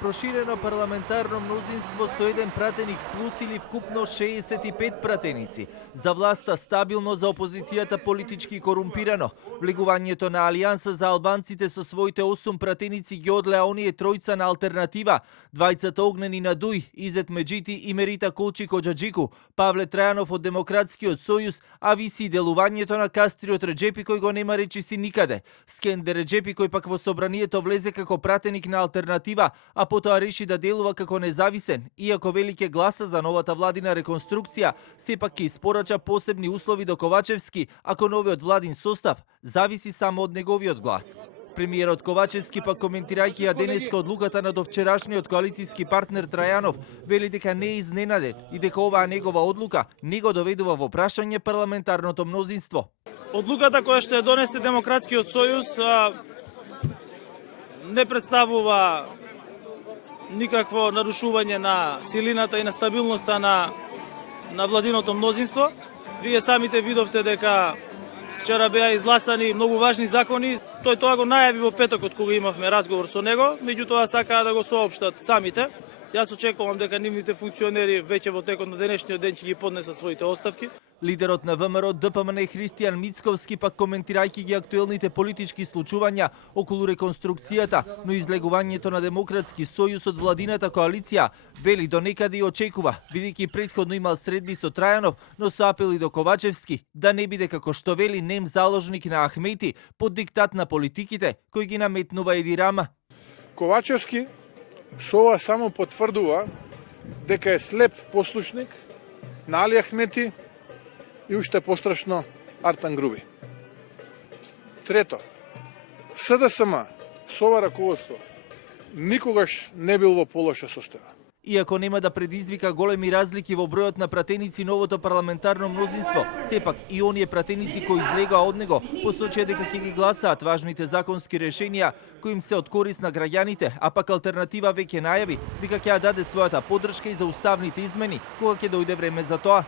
Проширено парламентарно мнозинство со еден пратеник плюс или вкупно 65 пратеници. За власта стабилно, за опозицијата политички корумпирано. Влегувањето на Алијанса за албанците со своите 8 пратеници ги одлеа оние тројца на алтернатива. Двајцата огнени на Дуј, Изет Меджити и Мерита Колчик-Оџаџику, Павле Трајанов од Демократскиот сојуз, а виси делувањето на Кастриот Реџепи кој го нема речиси никаде. Скендер Реџепи кој пак во собранието влезе како пратеник на алтернатива, а потоа реши да делува како независен, иако велике гласа за новата владина реконструкција, сепак ќе испорача посебни услови до Ковачевски, ако новиот владин состав зависи само од неговиот глас. Премиерот Ковачевски пак коментирајќи ја денеска одлуката на довчерашниот коалицијски партнер Трајанов, вели дека не е изненаден и дека оваа негова одлука не го доведува во прашање парламентарното мнозинство. Одлуката која што ја донесе Демократскиот сојуз не представува никакво нарушување на силината и на стабилноста на владиното мнозинство. Вие самите видовте дека вчера беа изгласани многу важни закони. Тој тоа го најави во петокот кога имавме разговор со него, меѓутоа сакаа да го соопштат самите. Јас очекувам дека нивните функционери веќе во текот на денешниот ден ќе ги поднесат своите оставки. Лидерот на ВМРО ДПМН Христијан Мицковски пак коментирајќи ги актуелните политички случувања околу реконструкцијата, но излегувањето на Демократски сојуз од владината коалиција, вели до некаде и очекува, бидејќи претходно имал средби со Трајанов, но со апели до Ковачевски да не биде како што вели нем заложник на Ахмети под диктат на политиките кои ги наметнува Еди Рама. Ковачевски со ова само потврдува дека е слеп послушник на Али Ахмети и уште пострашно Артан Груби. Трето, СДСМ со ова раководство никогаш не бил во полоша состојба. Иако нема да предизвика големи разлики во бројот на пратеници новото парламентарно мнозинство, сепак и оние пратеници кои излегоа од него посочија дека ќе ги гласаат важните законски решенија кои им се од корист на граѓаните, а пак алтернатива веќе најави дека ќе ја даде својата поддршка и за уставните измени кога ќе дојде време за тоа.